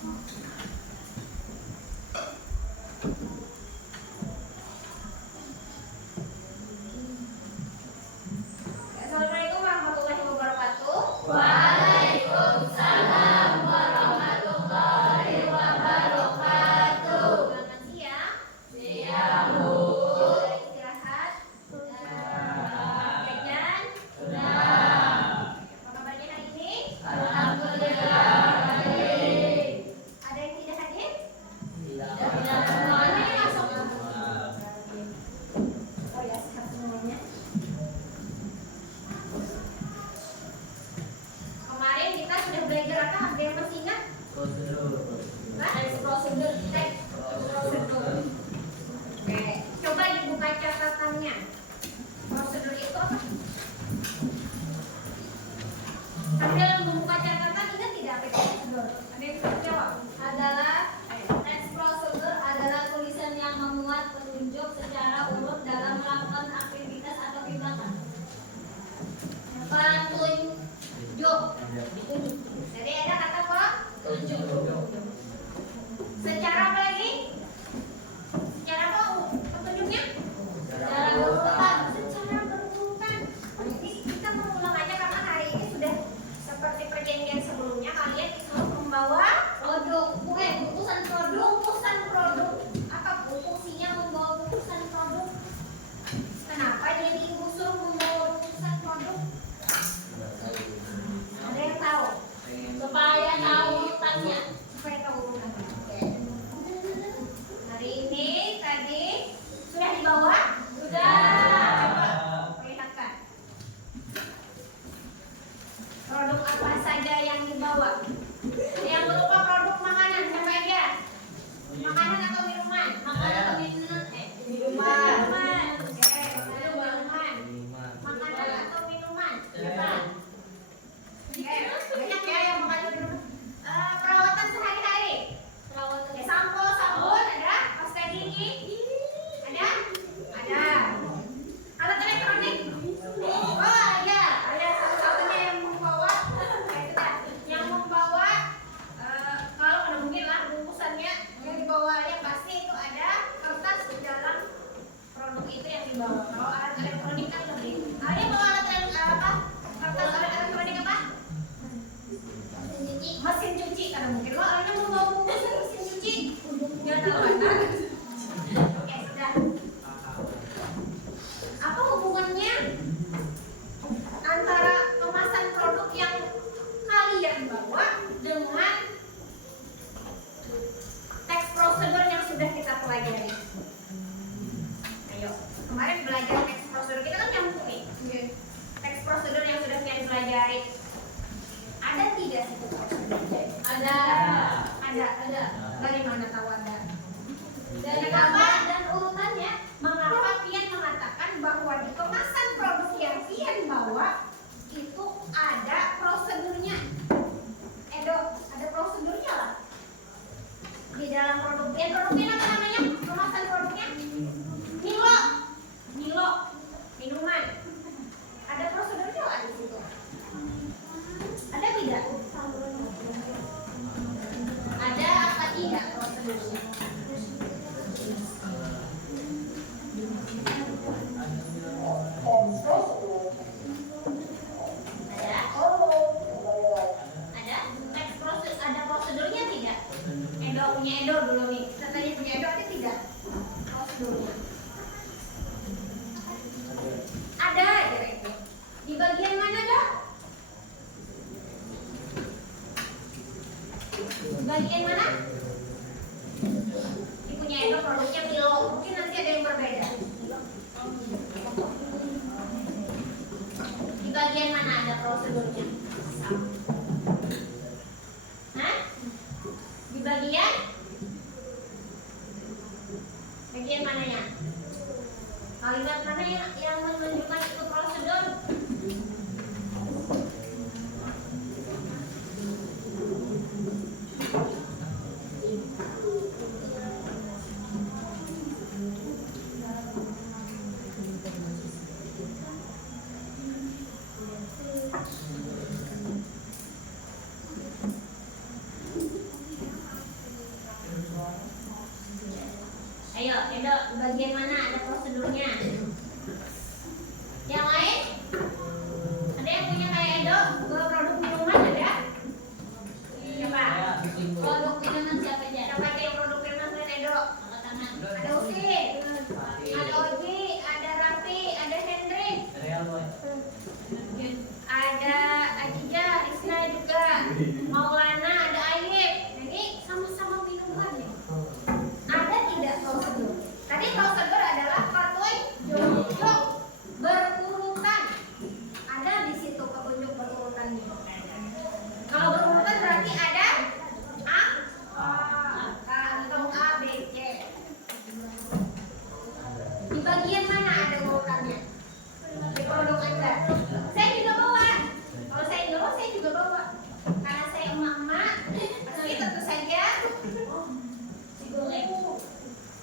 Assalamualaikum warahmatullahi wabarakatuh. Waalaikumsalam warahmatullahi wabarakatuh. Selamat siang. Siang, Bu. Sudah istirahat? Jajan? Apa kabarnya hari ini? Alhamdulillah baik. Ada yang tidak hadir? Tidak Semuanya yang masuk. Oh ya, sehat semuanya. Kemarin kita sudah belajar apa? Ada yang masih ingat? Teks prosedur. Oke, coba dibuka catatannya. Prosedur itu apa? Sambil membuka catatan, ingat tidak apa itu prosedur? Ada yang bisa jawab? Adalah teks prosedur adalah tulisan yang memuat petunjuk secara urut dalam melakukan aktivitas atau tindakan. Petunjuk. Jadi ada kata apa? Secara apa lagi? Secara apa petunjuknya? Secara berurutan. Secara berurutan. Jadi kita mengulang aja karena hari ini sudah seperti perjanjian sebelumnya kalian disuruh membawa Bungkusan produk. bungkusan produk. Apa fungsinya membawa bungkusan produk? Kenapa jadi ibu suruh membawa bungkusan produk? Ada yang tahu? Supaya tahu urutannya. Supaya tahu urutannya. Oke. Hari ini tadi sudah dibawa? Sudah. Coba perlihatkan. Produk apa saja yang dibawa? Yang berupa produk makanan, siapa aja? Makanan atau minuman? Makanan atau minuman? Minuman. Oke, minuman. Makanan atau minuman? Siapa? Oke, banyak ya yang makan minuman. Perawatan sehari-hari. Perawatan. Oke, sampo, sabun ada? Pasta gigi? Ada? Ada. Alat elektronik? Oh, ada. Ada satu-satunya yang membawa. Nah, itu dah. Yang membawa kalau ada mungkin lah bungkusannya yang dibawa yang pasti itu ada kertas di dalam produk itu yang dibawa. Kalau alat elektronik kan lebih. Ada bawa alat apa? Kertas alat elektronik apa? Mesin cuci karena mungkin lo orangnya mau bawa bungkusan mesin cuci. Jangan terlalu. Oke, sudah. Apa hubungannya antara kemasan produk yang kalian bawa dengan teks prosedur yang sudah kita pelajari? Ayo, kemarin belajar teks prosedur kita kan nyambung nih. Teks prosedur yang sudah kita pelajari. Ada tidak sih prosedurnya? Ada. Ada. Bagaimana tahu ada? Dari Kenapa? gambar dan urutannya. Mengapa Pian mengatakan bahwa di kemasan produk yang Pian bawa itu ada prosedurnya? Edo, ada prosedurnya lah. Di dalam produk Pian, apa namanya? Kemasan produknya? Milo, minuman. Ada prosedurnya lah di situ. Ada tidak? Ada apa tidak prosedurnya? Ada teks prosedur, ada prosedurnya tidak? Edo punya Edo dulu nih. Kita tanya punya Edo ada tidak? Prosedurnya. Ada kira-kira. Di bagian mana dah? Di bagian mana? Di punya Edo produknya Milo. Mungkin nanti ada yang berbeda. Di bagian mana ada prosedurnya? Hah? Di bagian mananya? Kalimat mana yang menunjukkan itu prosedur?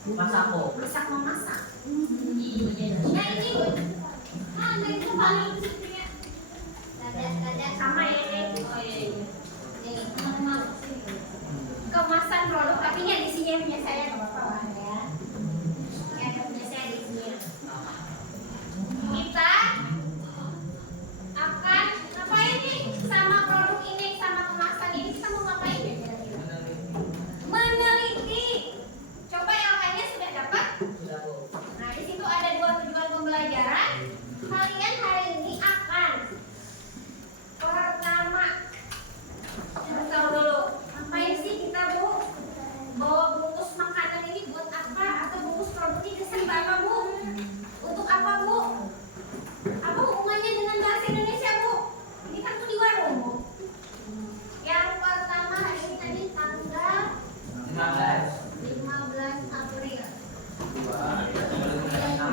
Masak memasak. Ya ini mana itu paling sebenarnya sama ya Nek? Oh iya. Nih, kemasan produk tapi ini di sini punya saya nggak apa-apa lah ya. Ini ada punya saya di sini. Kita akan ngapain nih sama produk ini sama kemasan ini kita mau ngapain ya kira-kira? Meneliti. Coba yang lainnya sudah dapat? Nah, di situ ada 2 tujuan pembelajaran. Kalian hari ini akan pertama, tahu dulu, ngapain sih kita Bu? Bawa bungkus makanan ini buat apa? Atau bungkus produk ini kesan apa Bu? Untuk apa Bu? Apa hubungannya dengan bahasa Indonesia Bu? Ini kan tuh di warung Bu. Yang pertama hari ini tadi tanggal 15 April. Jangan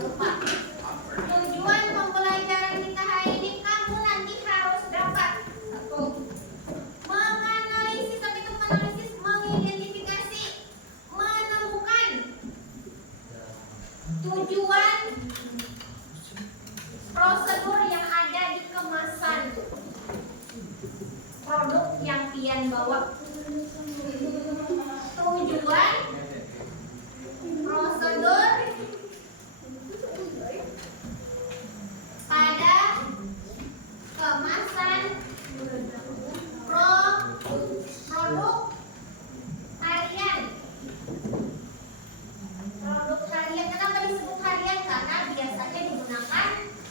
lupa. Tujuan pembelajaran kita hari ini kamu nanti harus dapat satu, menganalisis, tapi itu menganalisis, mengidentifikasi, menemukan tujuan prosedur yang ada di kemasan produk yang pian bawa. Tujuan prosedur pada kemasan produk harian. Produk harian, kenapa disebut harian? Karena biasanya digunakan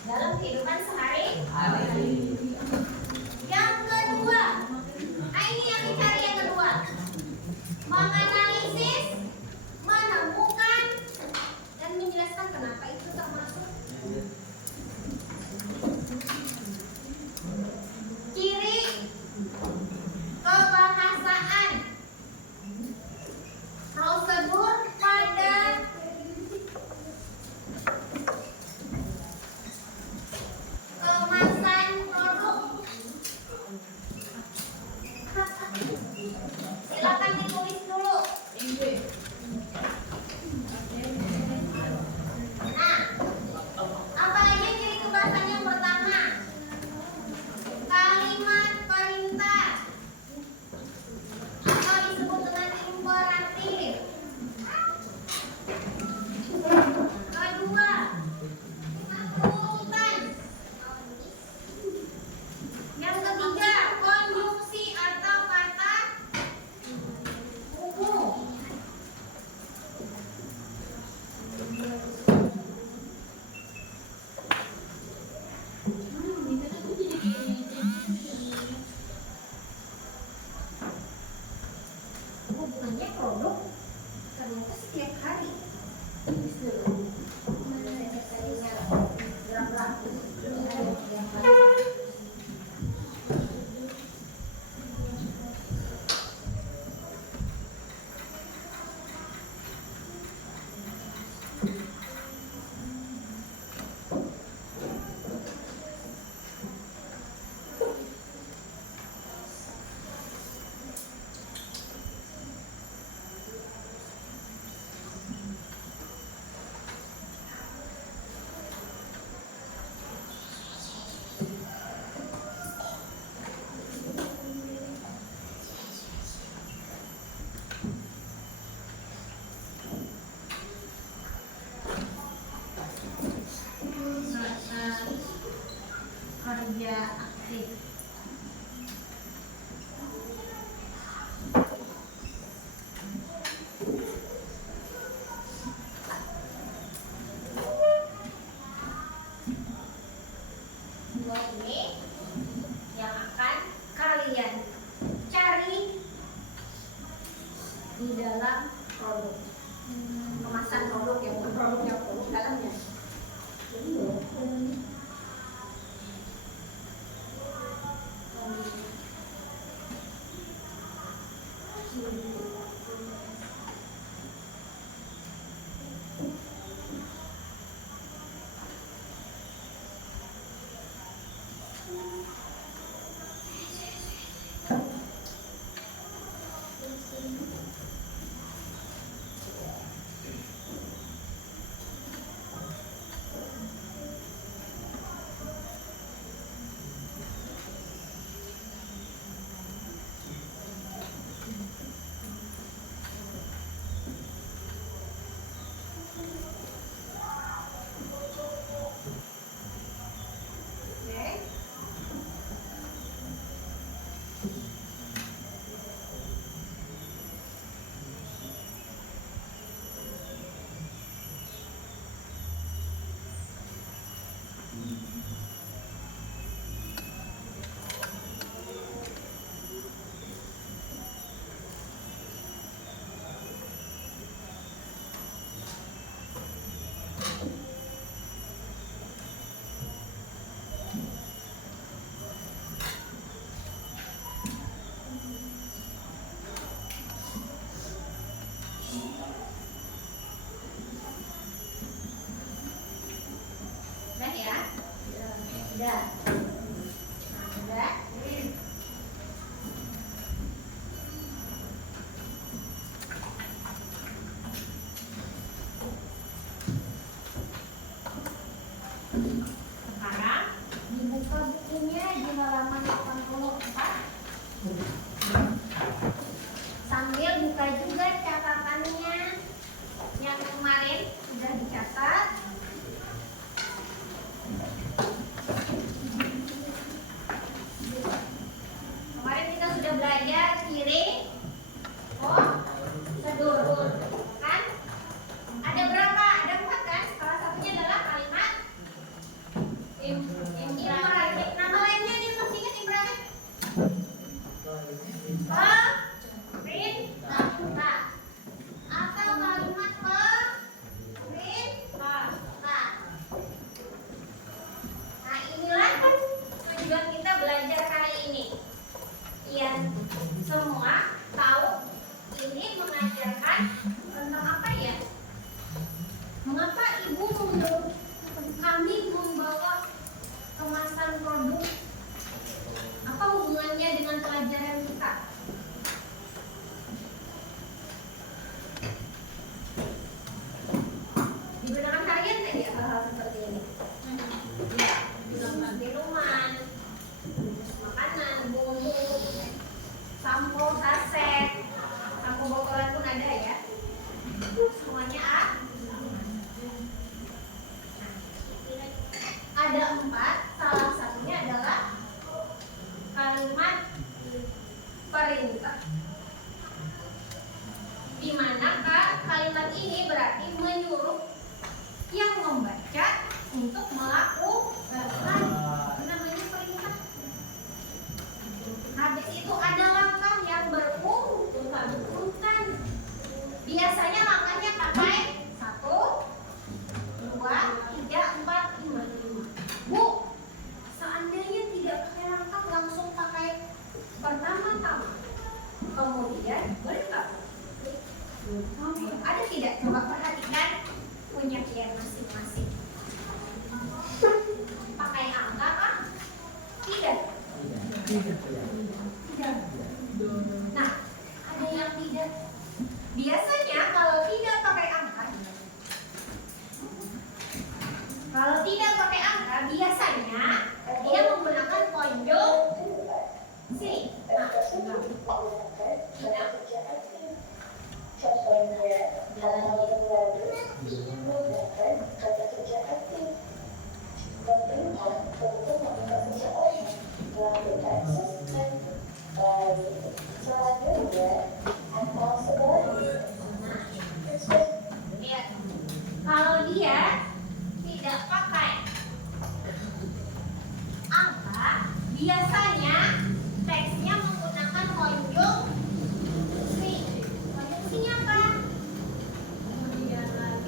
dalam kehidupan sehari-hari. Yang kedua, ini yang dicari yang kedua, menganalisis, menemukan, dan menjelaskan kenapa itu termasuk ciri kebahasaan, prosedur pada kemasan produk. Silakan ditulis dulu. Nah, apa aja ciri kebahasaan yang pertama? Kalimat perintah atau disebut dengan imperatif. Kedua, urutan. Yang ketiga, konjungsi atau kata umum. Bukannya produk, ternyata setiap hari. Kerja aktif. Dua ini yang akan kalian cari di dalam produk, kemasan produk yang bukan produknya, produk dalamnya. Perintah atau kalimat perintah. Nah, inilah tujuan kita belajar kali ini. Iya, semua tahu ini mengajarkan tentang apa ya? Mengapa ibu menyuruh kami membawa kemasan produk? Apa hubungannya dengan pelajaran kita? Digunakan harian tidak hal-hal seperti ini? Ya, digunakan minuman, makanan, bumbu, sampo, saset, sampo botolan pun ada ya. Semuanya ada 4. Salah satunya adalah kalimat perintah. Di manakah kalimat ini berarti menyuruh yang membaca untuk melakukan, namanya perintah. Habis itu ada langkah yang berurutan. Biasanya langkahnya pakai 1, 2, 3, 4, 5. Bu, seandainya tidak pakai langkah, langsung pakai pertama-tama, kemudian boleh nggak? Ada tidak? Coba perhatikan punya dia masing-masing. Pakai angka kah? Tidak. Tidak. Nah, ada yang tidak. Biasanya kalau tidak pakai angka, biasanya dia menggunakan konjungsi. Nah, kalau dia tidak pakai angka, biasanya teksnya menggunakan konjungsi. Konjungsinya apa?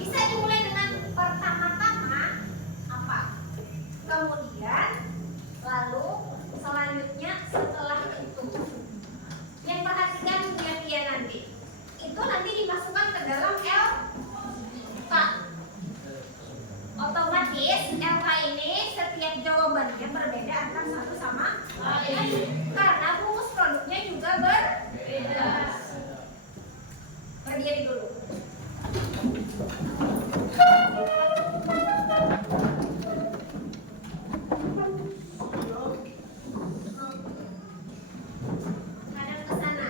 Bisa dimulai dengan pertama-tama apa? Kemudian, lalu selanjutnya setelah itu. Yang perhatikan dia nanti. Itu nanti dimasukkan ke dalam LK. Otomatis LK ini setiap jawabannya berbeda antara satu sama lain karena rumus produknya juga berbeda. Berdiri dulu. Kadang ke sana.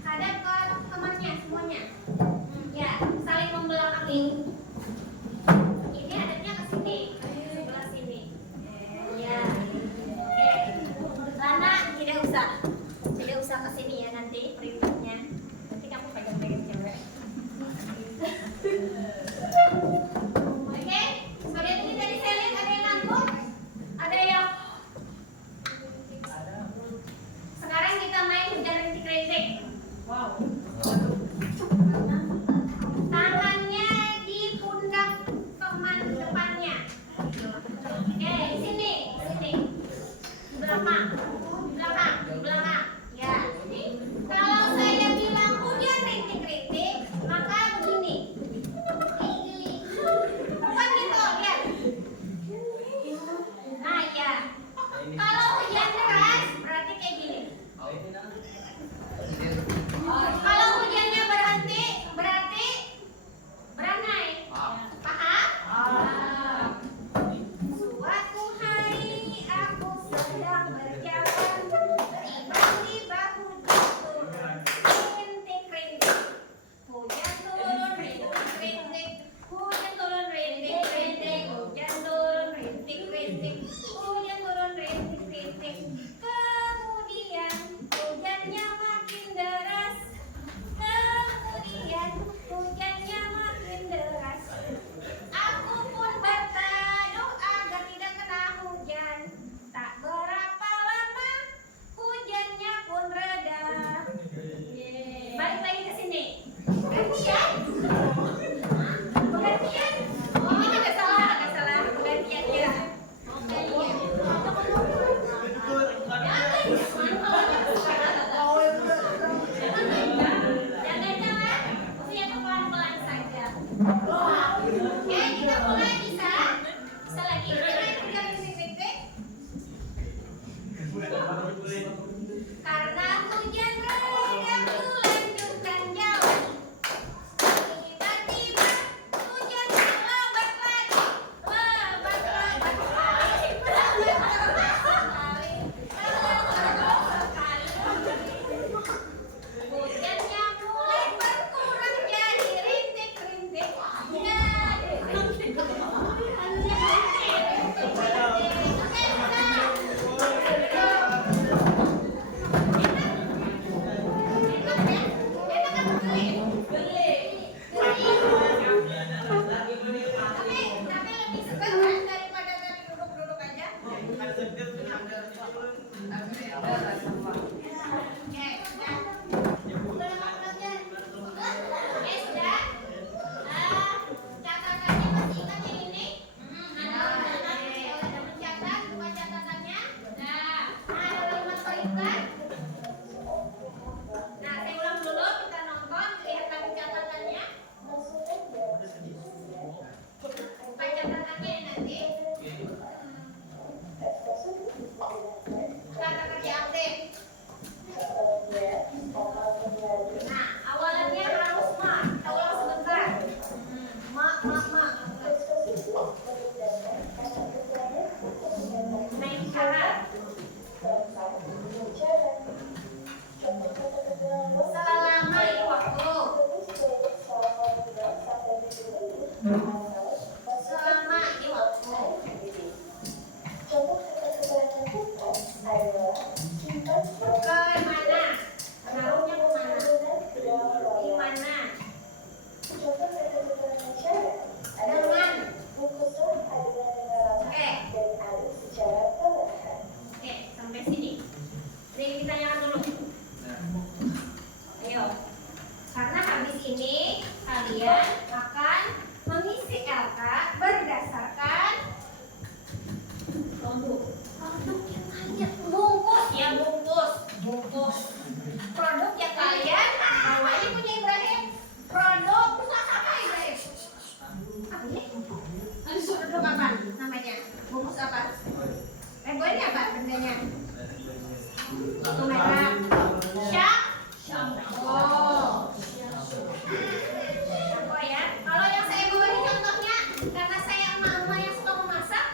Kadang ke temannya semuanya. Ya, saling membelakangi. Ini hadapnya ke sini, sebelah sini. Ya. Oke. Lana tidak usah ke sini ya nanti perintahnya. Nanti kamu pegang-pegang cewek. Oke, kalian ini tadi saya lihat ada yang ngantuk, ada yang. Sekarang kita main hujan rintik-rintik. Wow. Tangannya di pundak teman depannya. Oke, di sini. Di belakang. Ya. Kalau saya bilang hujan rintik-rintik, maka begini. Bukan gitu, lihat. Nah, ya. Kalau hujan deras, berarti kayak gini. Kalau hujannya berhenti, berarti beranai. Paham? Suatu hari aku sedang berjalan, tiba sudah. Catatannya masih ingat yang ini? Ada mencatat, buka catatannya. Nah, ada kalimat perintah. Nah, saya ulang dulu, kita nonton, lihat lagi catatannya. Buka catatannya nanti. Kata kerja aktif. Nah, awalannya harus ma. Kita ulang sebentar. Ma. Naik bicara. Selama ini waktu. Selama ini waktu. Kemana? Menaruhnya kemana? Di mana? Dengan. Oke, sampai sini. Ini kita nyala dulu. Ayo. Karena habis ini kalian akan mengisi LK berdasarkan produk. Produk yang kalian bungkus ya, bungkus. Produk yang kalian apa ini punya Ibrahim? Produk apa Ibrahim? Apa ini? Produk apa namanya? Bungkus apa? Gue ini apa bendanya? Itu merah. Oh. Sampo ya. Kalau yang saya bawa ini contohnya, karena saya emak-emak yang suka memasak.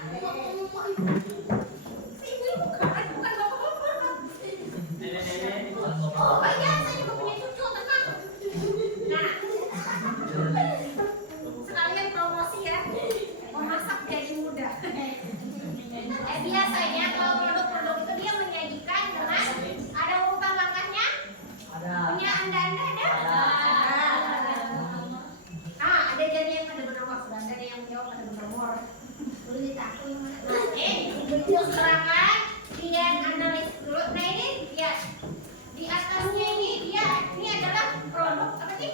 Si ibu bukan bapak-bapak. Oh iya, saya juga punya cucu, tenang. Nah, sekalian promosi ya. Memasak jadi mudah. Biasanya kalau produk-produk itu dia menyajikan dengan ada urutan langkahnya. Punya anda ada? Ada jadi yang ada bernomor, sudah ada yang menjawab ada bernomor. Boleh ditakui mana? Begitu silakan kalian analisis dulu. Nah ini ya di atasnya ini adalah produk apa sih?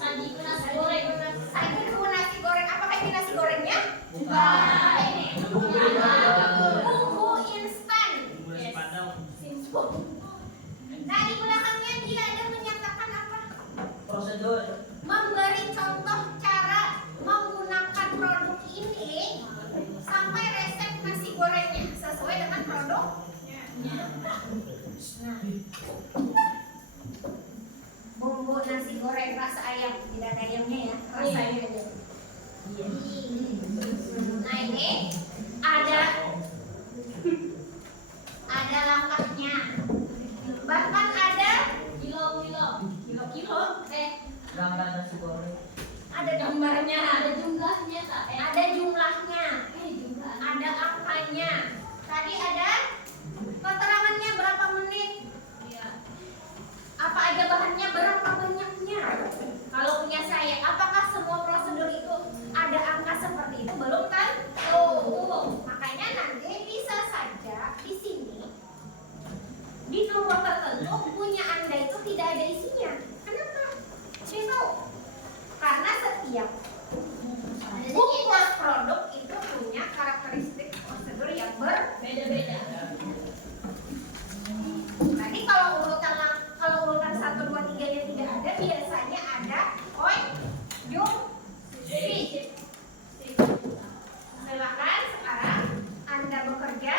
Sajian nasi goreng. Sajian nasi goreng. Apakah ini nasi gorengnya? Bukan. Ini bumbu instan. Simple. Nah di belakangnya dia ada menyatakan apa? Prosedur. Memberi contoh cara menggunakan produk ini sampai resep nasi gorengnya sesuai dengan produknya. Nah, bumbu nasi goreng rasa ayam, tidak ada ayamnya ya, rasanya aja. Nah ini ada langkahnya, bahkan ada kilo. Gambar nasi goreng. Ada gambarnya, Ada jumlahnya tak? ada jumlahnya, Jumlah. ada angkanya. Tadi ada keterangannya berapa menit, Iya. apa aja bahannya, berapa banyaknya. Kalau punya saya, apakah semua prosedur itu ada angka seperti itu? Belum kan? Makanya nanti bisa saja di sini di nomor tertentu punya Anda itu tidak ada isinya. Kenapa? Saya tahu. Karena setiap bungkus produk itu punya karakteristik prosedur yang berbeda-beda. Tadi kalau urutan 1, 2, 3 nya tidak ada, biasanya ada konjungsi. Silakan sekarang Anda bekerja.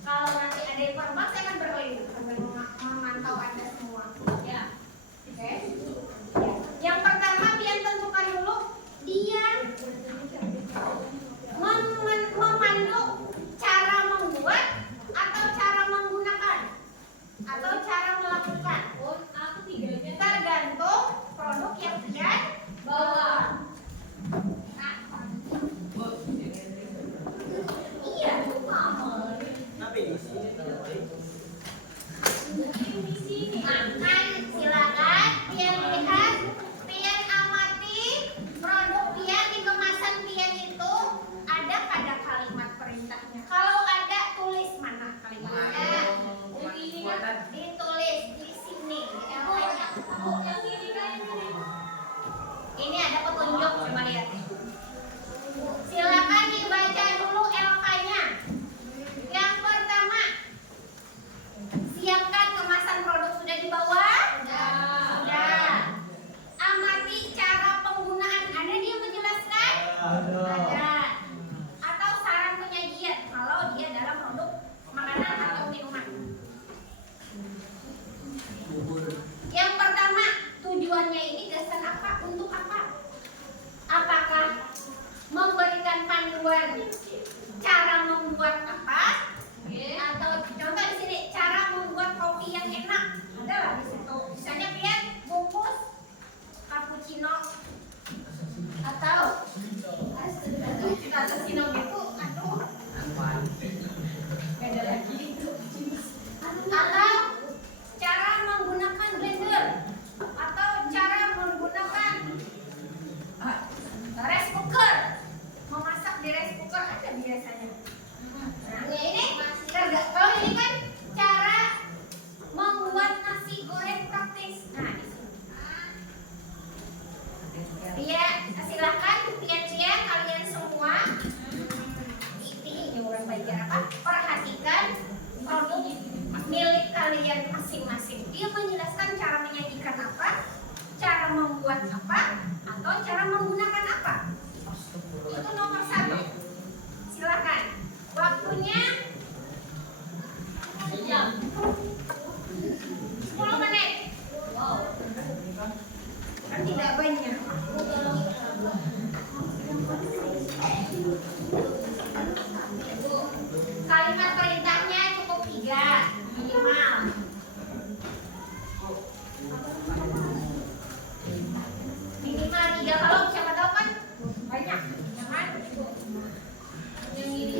Kalau nanti ada yang korban, saya akan berkeliling sambil memantau Anda semua. Ya, oke. Ya. Yang pertama, Pian tentukan dulu dia memandu cara membuat atau cara menggunakan atau cara melakukan. Aku tiganya. Tergantung produk yang sedang bawa. Iya, di sini akan silakan Pian lihat, Pian amati produk Pian di kemasan Pian itu ada pada kalimat perintah kalian masing-masing. Dia menjelaskan cara menyajikan apa, cara membuat apa, atau cara menggunakan apa. Itu nomor 1. Silakan. Waktunya 10 menit. Kan tidak banyak. Kalimat perintahnya cukup 3 minimal. Minimal 3, kalau siapa tahu kan banyak, jangan yang ini.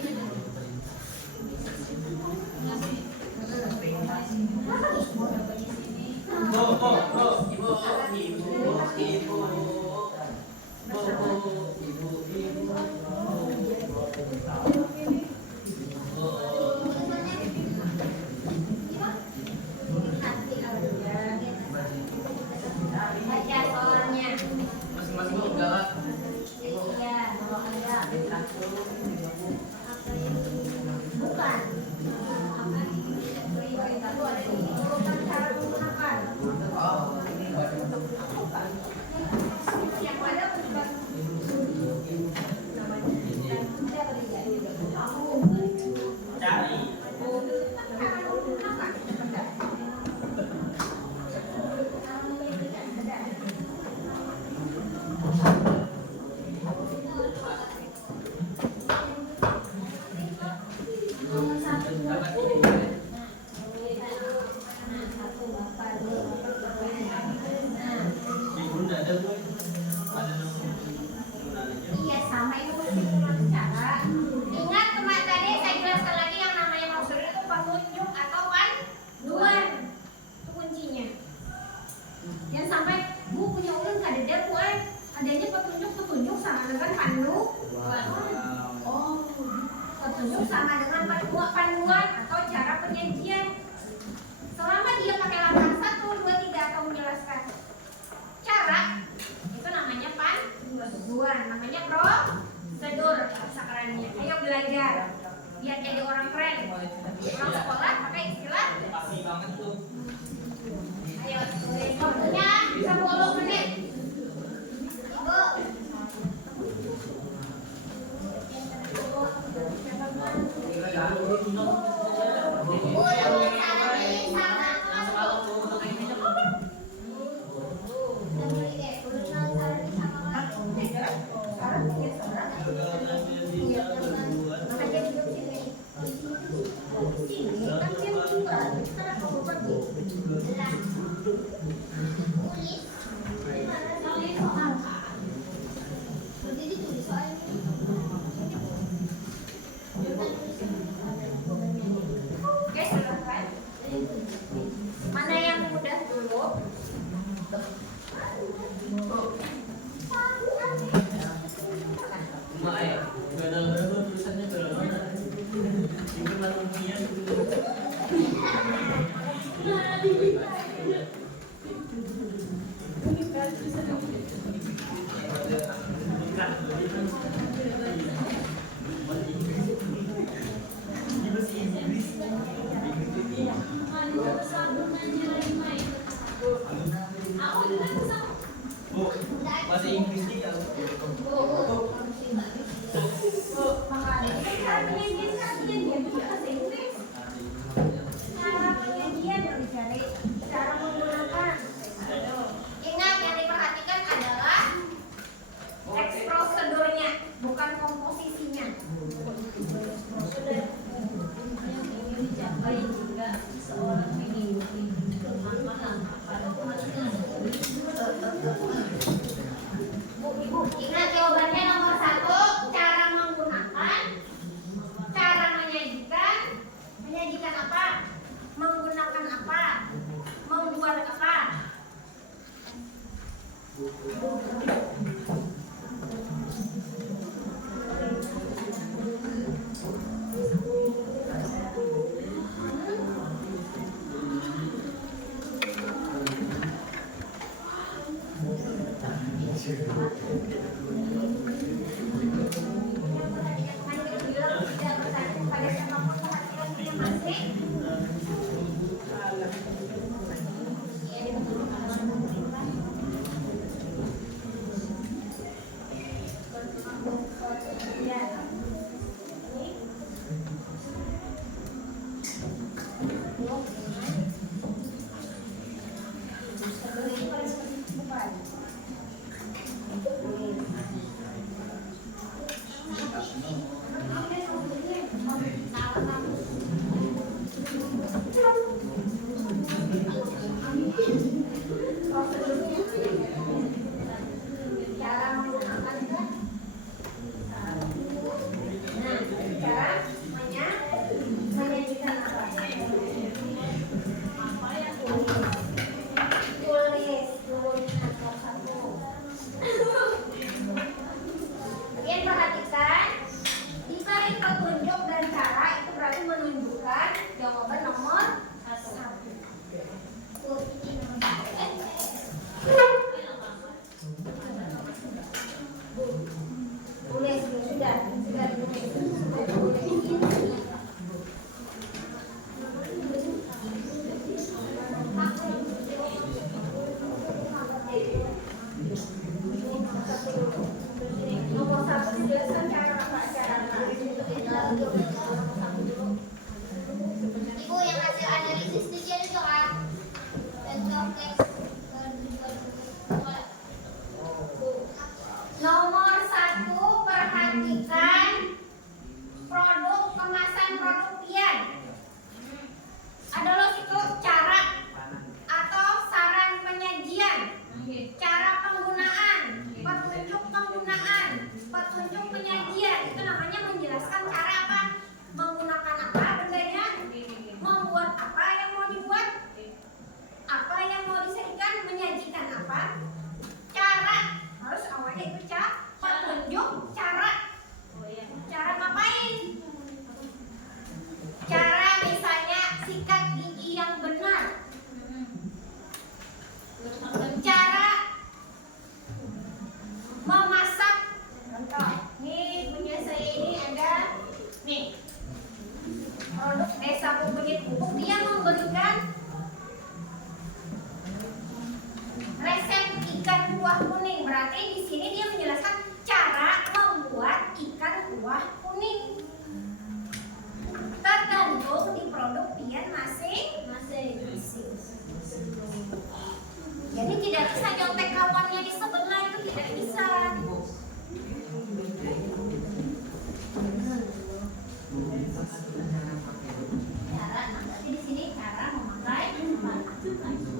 Baca soalnya. Masing-masing enggak. Iya, kalau ada. Bukan. Itu ada di urutan cara menggunakan. Yang ada bukan. Cari. Cara menggunakan. Iya, sama itu mesti cara. Ingat kemarin tadi saya jelaskan lagi yang namanya maksud itu petunjuk atau panduan. Itu kuncinya. Yang sampai Bu punya ulun kadeda Bu adanya petunjuk sama dengan panduan. Oh, petunjuk sama dengan panduan atau cara penyajian. Selama dia pakai langkah 1, 2, 3 atau menjelaskan cara, itu namanya panduan, namanya prosedur sakaranya. Ayo belajar biar jadi orang keren. Orang sekolah pakai istilah. Pasti banget tuh. Ayo, waktunya 10 menit. Ibu. Oke, silakan. Mana yang mudah dulu? Mak gak ada tulisannya ke mana? Itu lagunya bahasa Inggris nih kalau Makanya cara penyajian itu bahasa Inggris. Cara penyajian yang dicari, cara menggunakan. Ingat yang diperhatikan tidak bisa nyontek kawannya di sebelah, itu tidak bisa. Cara nanti di sini cara memakai apa itu?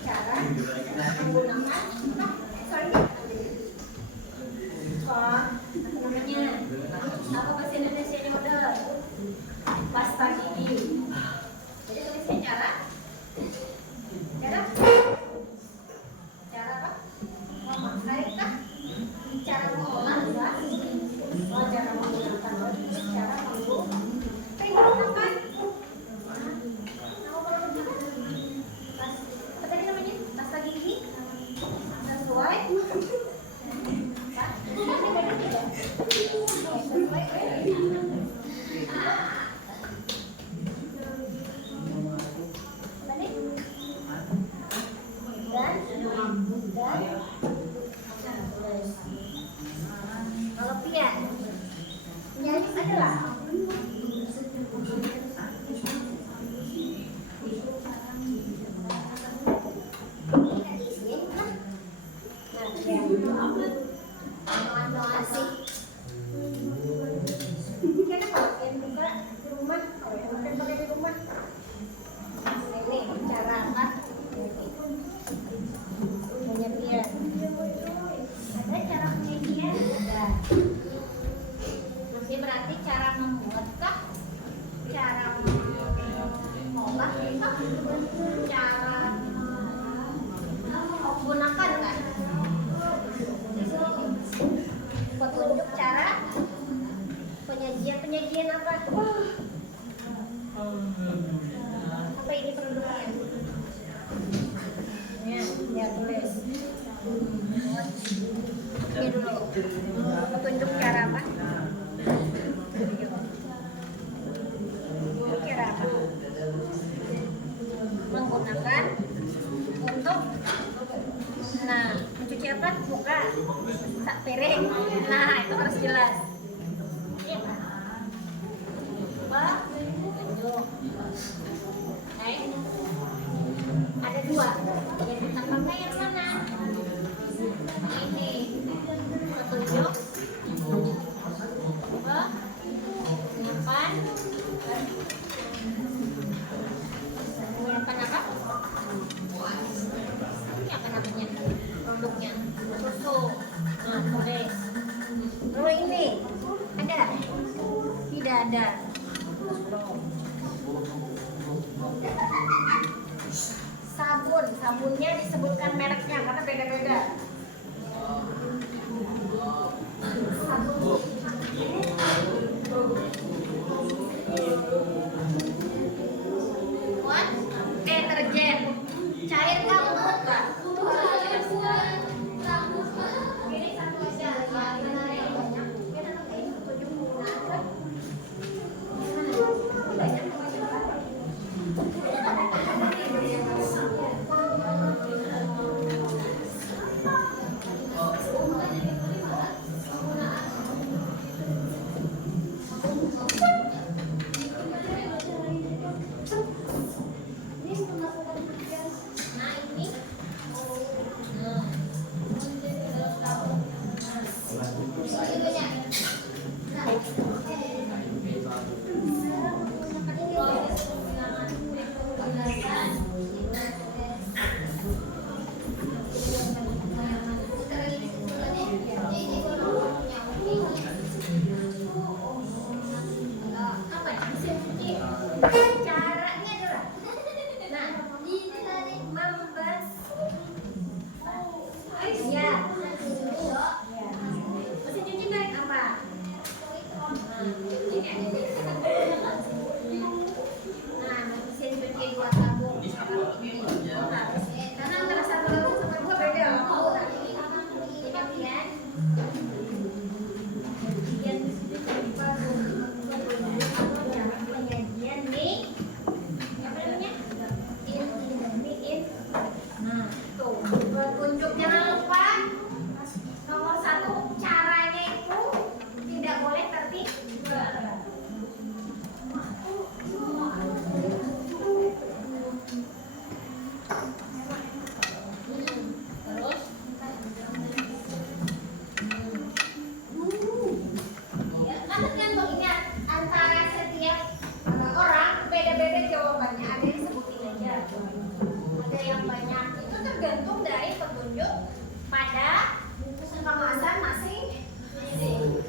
Cara kerak menggunakan apa ini? Cara tadi itu apa? Apa bahasa Indonesia ini udah pasta gigi. Jadi tulisnya cara apa? Memakai kah? Cara mengolah gas? Cara menggunakan cara menggunakan apa tadi namanya? Pasta gigi sesuai. Kalau pian, penyanyi adalah berarti cara membuat kah? Cara mengolah kah? Cara menggunakan kan? Petunjuk cara penyajian apa? Apa ini produknya? Ya tulis. Ini dulu. Petunjuk cara apa? Kira apa? Menggunakan untuk mencuci apa? Muka, sak piring. Nah, itu harus jelas. Iya, Pak. Petunjuk. Ada dua. Yang kita pakai yang mana? Ini petunjuk. Menyiapkan apa? Ini apa namanya? Produknya susu. Tulis. Lalu ini ada? Tidak ada. Sabunnya disebutkan mereknya karena beda-beda. Sabun. What? Deterjen. Cair nggak lembut nggak? Ini satu aja. Mana yang banyak? Kita nanti petunjuk menggunakan. Banyak nah ini apa ya? Mesin cuci. Caranya adalah nah membasuh ya. Mesin cuci merek apa? Ini. Nah, mesin cuci buat tabung. Karena antara satu tabung sama dua beda. Kemudian penyajian nih apa namanya? Nah, tuh petunjuk jangan lupa nomor 1 caranya itu tidak boleh tertinggal. Terus ya, kan tergantung ingat antara setiap orang beda-beda jawabannya. Ada yang sebutin aja, ada yang banyak. Itu tergantung dari petunjuk pada kemasan masing-masing.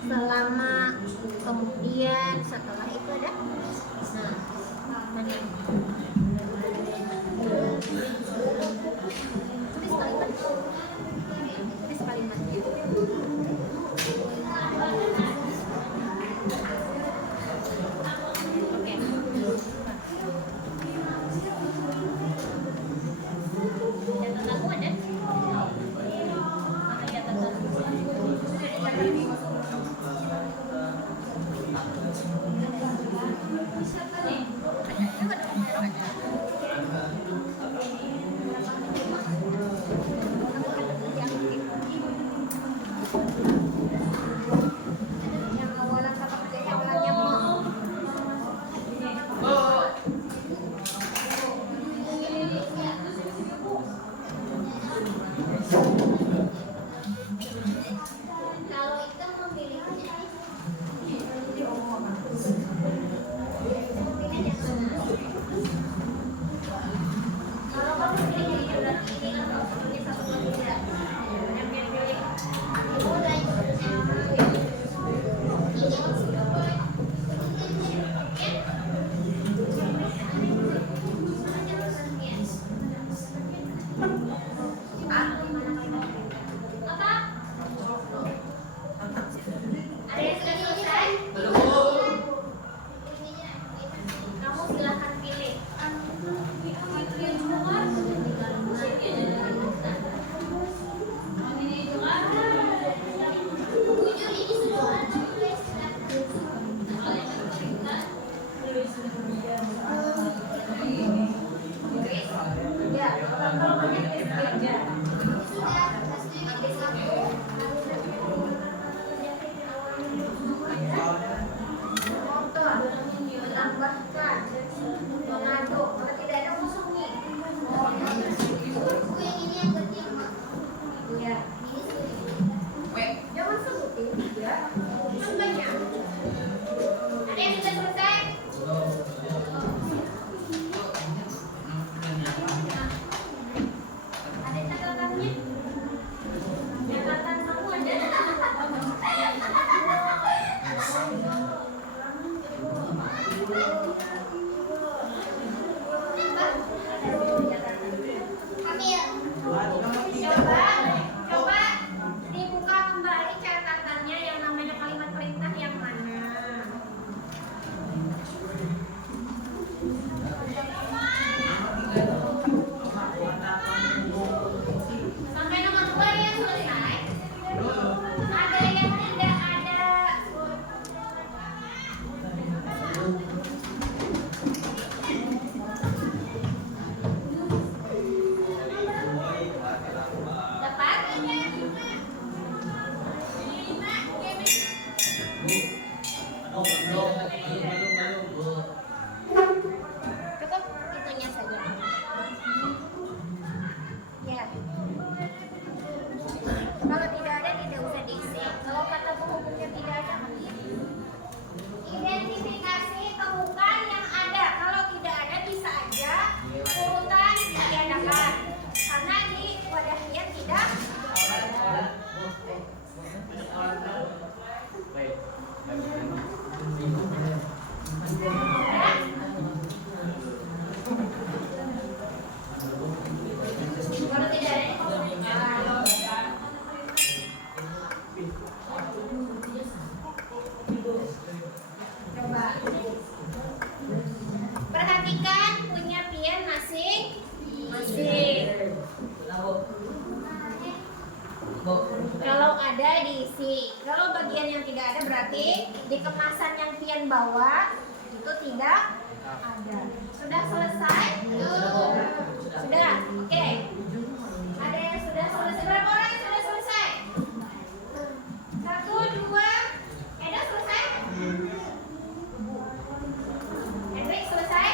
selama, kemudian setelah itu ada tadi tulis kalimat, tulis kalimatnya. Oke. Catatan aku ada? Mana catatan? Siapa nih? Yang awalan kata kerjanya awalannya mau. Kalau itu memiliki kalau kamu pilih ini berarti ini kan kalau pilih satu dua tiga. Yang pilih itu udah apa? Ada yang sudah selesai? Kamu silahkan pilih. Menambahkan mengadu, kalau tidak ada musuhnya. Ya. Jangan sebutin tiga, kan banyak. Ada yang sudah selesai? Ada catatannya? Catatan kamu ada? Coba dibuka kembali catatannya yang namanya kalimat perintah yang mana? Sampai nomor 2 ya selesai. Ada yang tidak ada. Dapat? Cukup itunya saja. Ya. Kalau tidak ada tidak usah diisi. Kalau kata penghubungnya tidak ada, identifikasi temukan yang ada. Kalau tidak ada bisa aja urutan diadakan. Karena di wadahnya tidak ada. Kalau tidak ada coba perhatikan punya pian masing-masing. Kalau ada diisi. Kalau bagian yang tidak ada berarti di kemasan yang pian bawa itu tidak ada. Sudah selesai? Sudah. Oke. Ada yang sudah selesai? Berapa orang yang sudah selesai? 1, 2. Eda selesai? Hendrik selesai?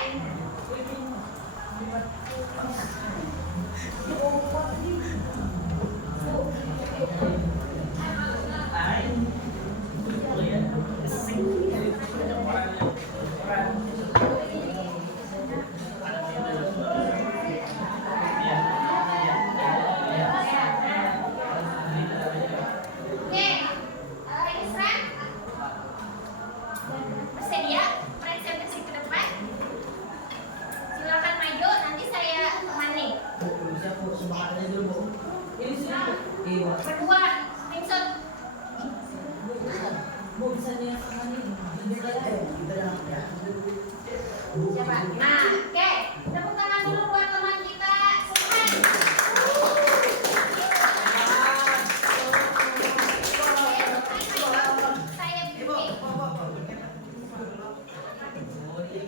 Bu bisa lihat sama ini. Siapa? Nah, oke. Tepuk tangan dulu buat teman kita, Subhan. Saya bikin. Oke,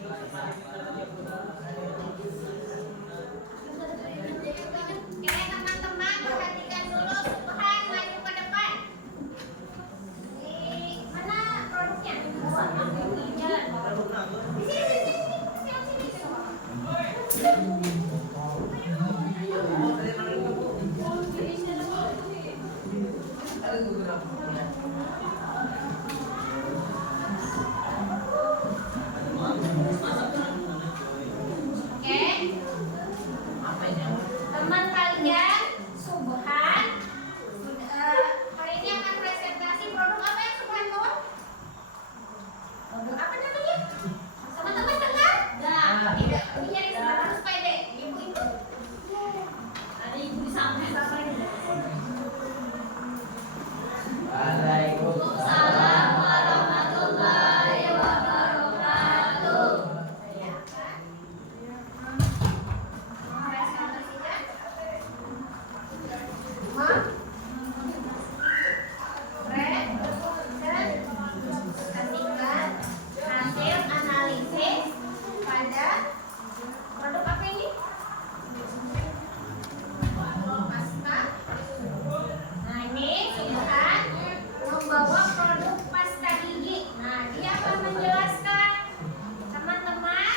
teman-teman perhatikan dulu, Subhan maju ke depan. Mana produknya? Jalan. Di sini. Oke. Teman kalian, Subhan, hari ini akan presentasi produk apa yang Subhan bawa? Produk apa namanya? Teman-teman dengar? Tidak. Ini nyari sebentar supaya deh. Ibu itu. Ada ibu di sana. Waalaikumsalam. Warahmatullahi wabarakatuh. Ya kan? Presentasikan. Presentasikan hasil analisis pada produk apa ini? Pasta. Nah ini Subhan membawa produk pasta gigi. Nah dia akan menjelaskan. Teman-teman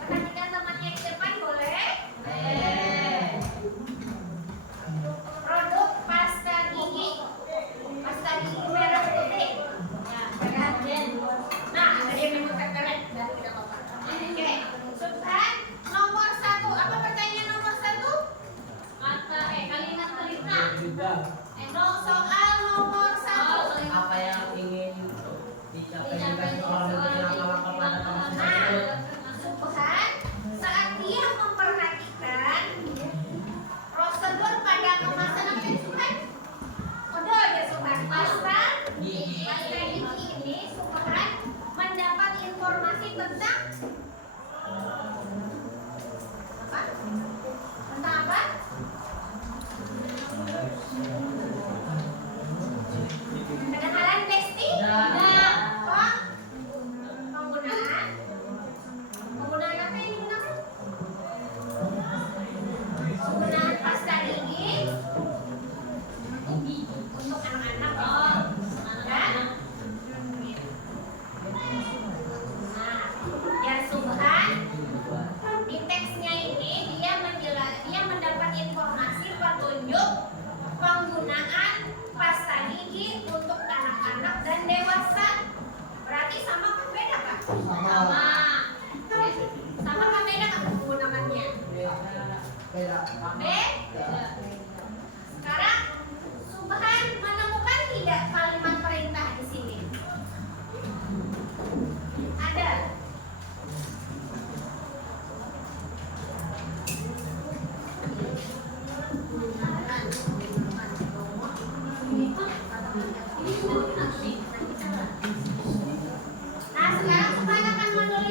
perhatikan temannya di depan boleh? Produk pasta gigi merah putih. Ya, perhatian. Nah ada yang memang terkeren dari tidak apa-apa. Oke, Subhan nomor 1. Apa pertanyaan nomor 1? Kalimat perintah. Soal nomor 1. Apa yang ingin dicapai dengan seorang menteri langkah-langkah pada tahun tersebut? Subhan saat dia memperhatikan prosedur pada kemasan apa ini Subhan? Kode ya Subhan. Pasta gigi ini Subhan mendapat informasi tentang apa? Tentang apa? Kedengaran Besti? Penggunaan apa yang digunakan? Penggunaan pasta gigi untuk anak-anak. Ya. Nah, ya Subhan di teksnya ini dia mendapat informasi petunjuk penggunaan pasta gigi untuk anak-anak dan dewasa. Berarti sama kan beda kan? Sama. Sama kan beda kan penggunaannya? Beda. Sekarang Subhan menemukan tidak kalimat perintah di sini? Ada. Nah, sekarang Subhan akan menulis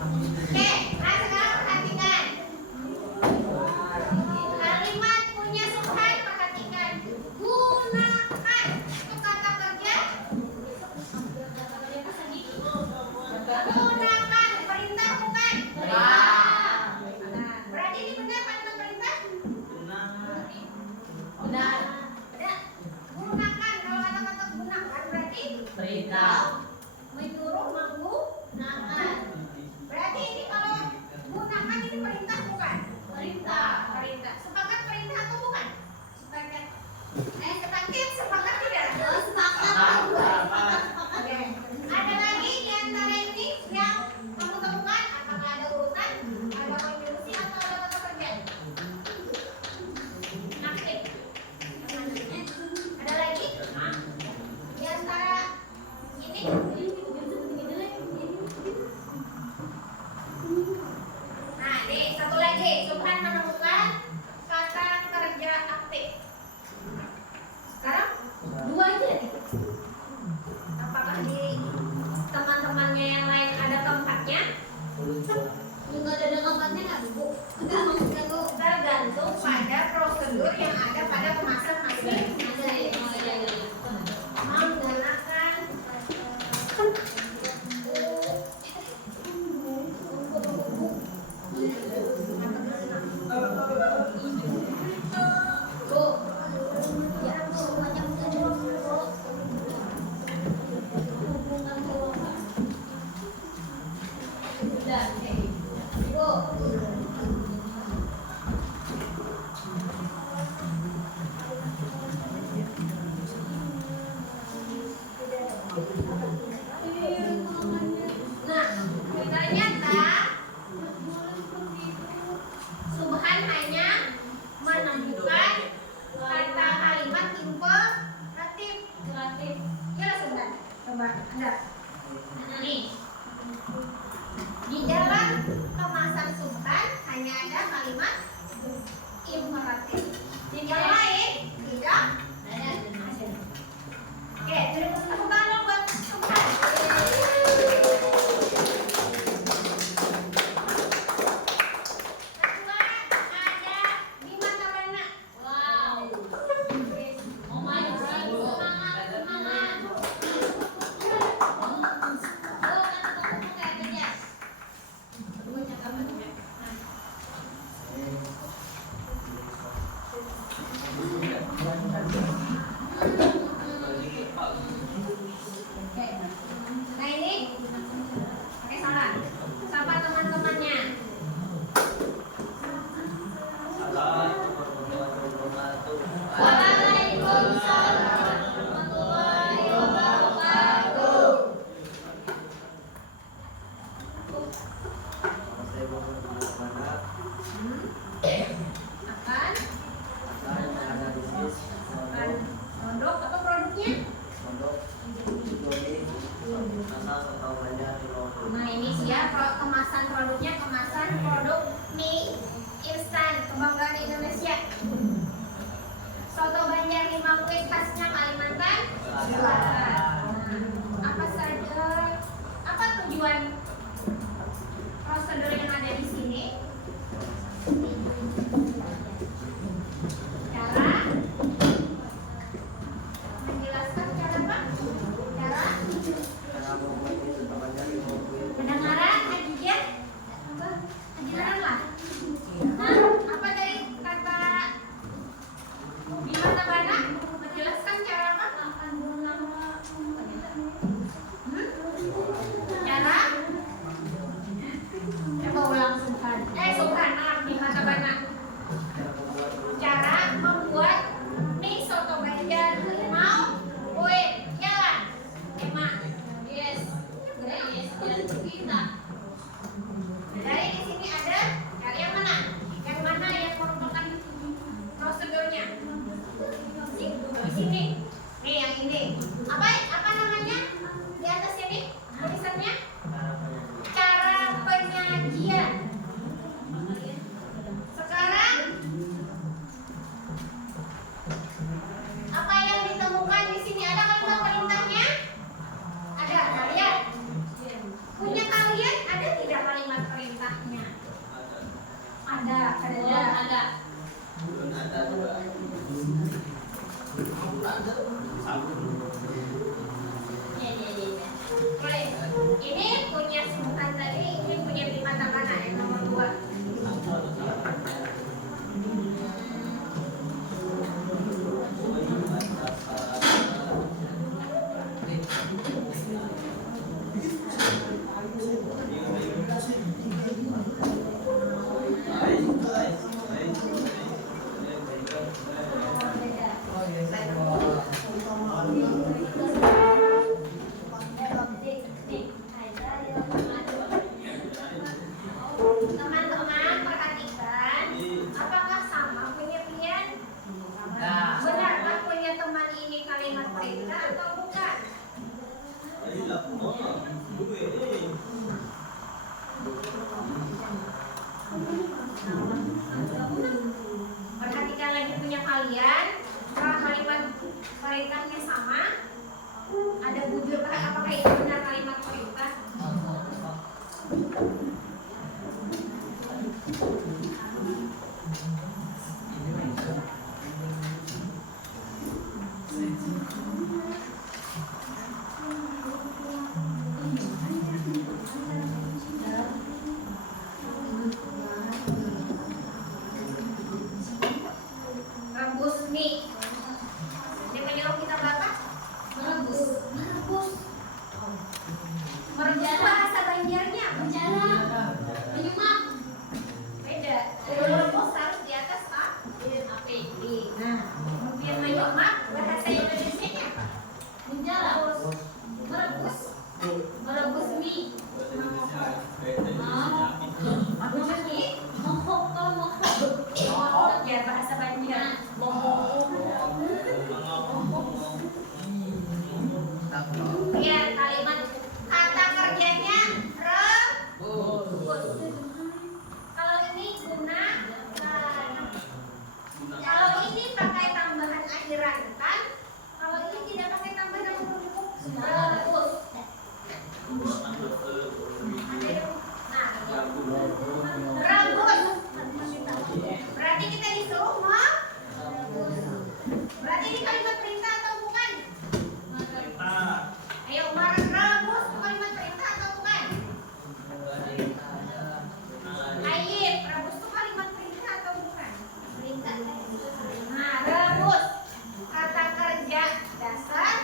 Oke, nah sekarang perhatikan. Kalimat punya Subhan, perhatikan. Gunakan itu kata kerja. Gunakan perintah bukan? Nah, berarti ini benar kalimat perintah? Benar. Gunakan, kalau kata-kata gunakan berarti Perintah. menyuruh menggunakan. Berarti ini kalau gunakan ini perintah bukan? Perintah. Perintah. Sepakat perintah atau bukan? Sepakat. Sepakat tidak? Sepakat. Oke. Ada lagi di antara ini yang kamu temukan? Apakah ada urutan, ada konjungsi atau ada kata kerja? Aktif. Ada lagi? Di antara ini? Nah, nih satu lagi. Subhan menemukan kata kerja aktif. Sekarang dua aja nih. Apakah di teman-temannya yang lain ada keempatnya? Juga ada keempatnya nggak, Bu? Tergantung pada prosedur yang ada pada kemasan masing-masing. Menggunakan Nah, ternyata Subhan hanya menemukan kata kalimat imperatif. Ya, Subhan. Coba Anda. Nih. Di dalam kemasan Subhan hanya ada kalimat imperatif. Yang lain tidak ada. Oke, jadi tepuk tangan buat Subhan. Kedua ada di mata Bana. Wow. Oh my God. Semangat. Nah ini pakai salah. Sapa teman-temannya. Waalaikumsalam warahmatullahi wabarakatuh. Akan produk atau produknya? Nah ini siapa kemasan produknya? Kemasan produk mie instan kebanggaan Indonesia. Soto Banjar 5 kuit khasnya Kalimantan Selatan. Apa saja? Apa tujuan prosedur yang ada di sini? Cara menjelaskan cara apa? Cara pendengaran, hajian, apa? Hajian lah. Nah, apa dari kata di mata Bana menjelaskan cara apa? kalimat perintahnya? Ada. Boleh. Ini punya sebutan tadi, ini punya primata mana yang nomor 2? Teman-teman perhatikan, apakah sama punya pian? Benarkah punya teman ini kalimat perintah atau bukan? Perhatikan lagi punya kalian, apakah kalimat perintahnya sama? Ada bujur, apakah itu benar kalimat perintah? Rebus mie. Dia menyuruh kita apa? Merebus. Merebus bahasa Banjarnya. Menyumak. Beda. Merebus harus di atas tak? Api. Nah, kemudian menyumak bahasa Indonesianya apa? Merebus. Merebus mie. Mohok ya bahasa Banjar. Lihat kalimat kata kerjanya rebus. Kalau ini gunakan. Kalau ini pakai tambahan akhiran kan? Kalau ini tidak pakai tambahan rebus. Nah, rebus. Berarti kita disuruh merebus. Berarti ini kalimat perintah atau bukan? Ayo, merebus kalimat perintah atau bukan? Ayo, rebus itu kalimat perintah atau bukan? Perintah. Nah, rebus kata kerja dasar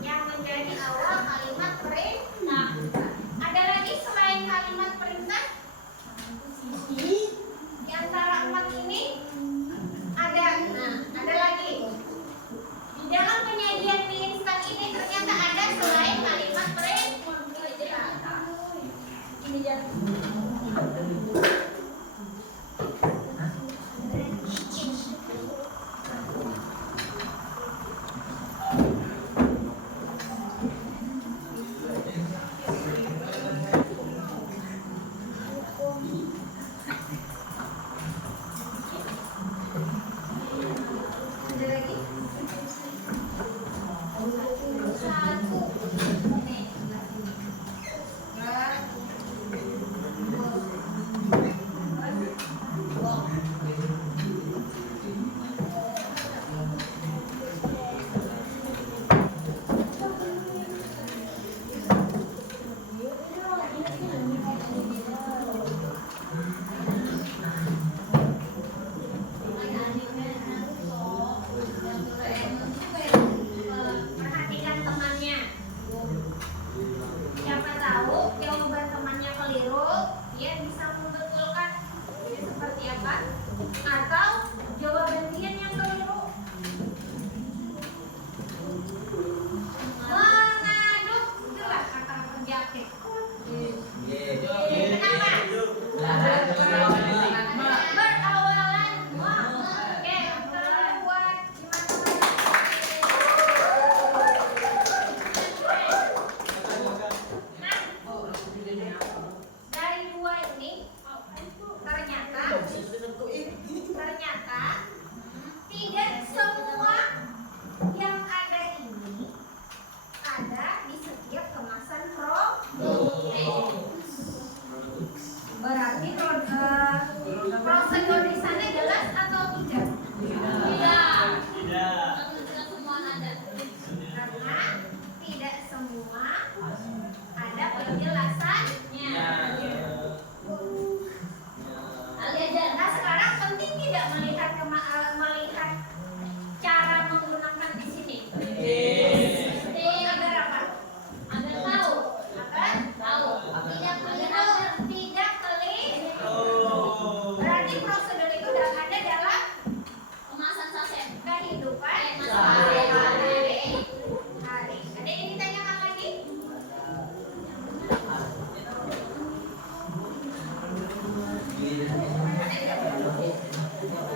yang menjadi awal kalimat perintah. Ada lagi selain kalimat perintah? Di antara 4 ini ada. Nah, ada lagi. Di dalam penyajian mie instan ini ternyata ada selain kalimat perintah. Ini jangan. Ada lagi? Satu. Nih. Perhatikan temannya. Siapa tahu jawaban temannya keliru, dia bisa membetulkan. Jadi seperti apa? Atau jawaban dia yang keliru. Mengaduk jelas kata penjakit. Kenapa? Berawalan. Oke, terbuat gimana? Dari 2 ini ternyata Berarti prosedur di sana jelas atau tidak? Tidak. Karena tidak semua ada penjelasannya. Nah sekarang penting tidak melihat melihat cara menggunakan di sini. Agar apa? Agar tahu. Tidak keliru. Berarti prosedur itu sudah ada dalam kehidupan sehari-hari. Ada yang ditanyakan lagi?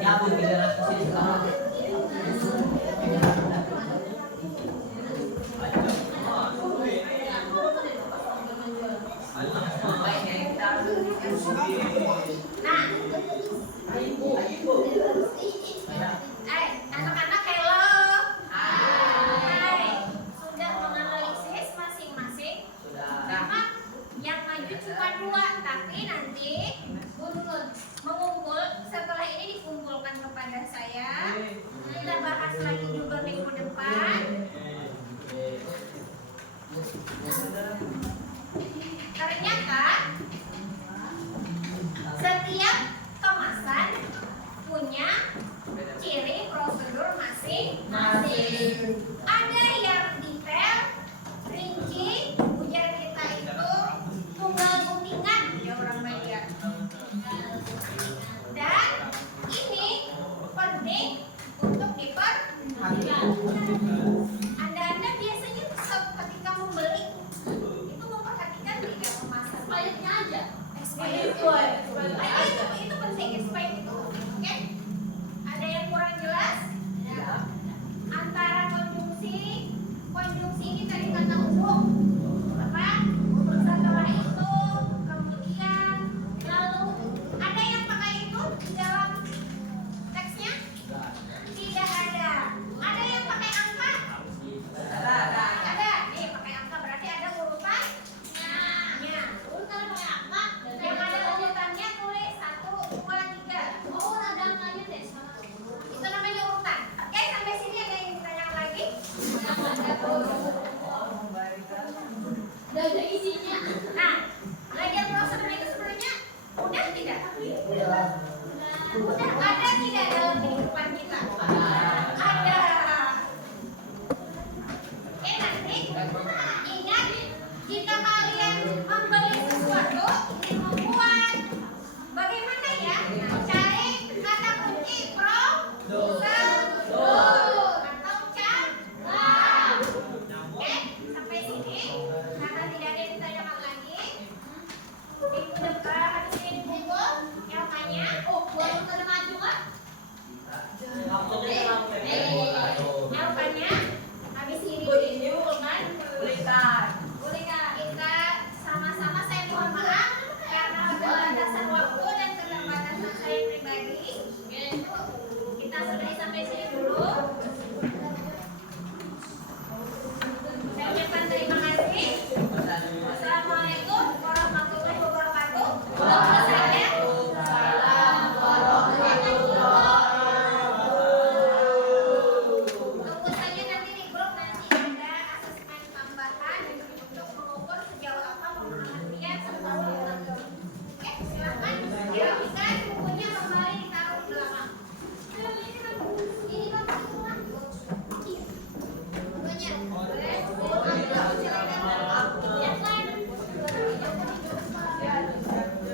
Ya pun generasi sekarang. Nah, anak-anak hello. Hai. Sudah menganalisis masing-masing. Memang yang maju cuma 2, tapi nanti mengumpul setelah ini dikumpulkan kepada saya. Kita bahas lagi juga minggu depan. Ternyata setiap kemasan punya ciri prosedur masing-masing. Ada yang detail, rinci, ujar kita itu tunggal guntingan ya orang Bayan. Dan ini penting untuk diperhatikan. Anda biasanya ketika membeli itu memperhatikan tidak kemasan. Expirednya aja. Itu penting expired itu. Oke? Ada yang kurang jelas? Ya. Antara konjungsi ini tadi kata umum. Apa? Setelah itu kemudian lalu ada yang pakai itu di dalam teksnya? Tidak ada. Ada yang pakai angka? Ada. Nih pakai angka berarti ada urutan. Urutan pakai angka. Yang ada urutannya tulis 1, 2, 3. Oh, ada angkanya deh. Itu namanya urutan. Oke, sampai sini ada yang ditanyakan lagi? Ada isinya. Nah, belajar prosedur itu sebenarnya mudah tidak? Udah ada tidak dalam kehidupan kita?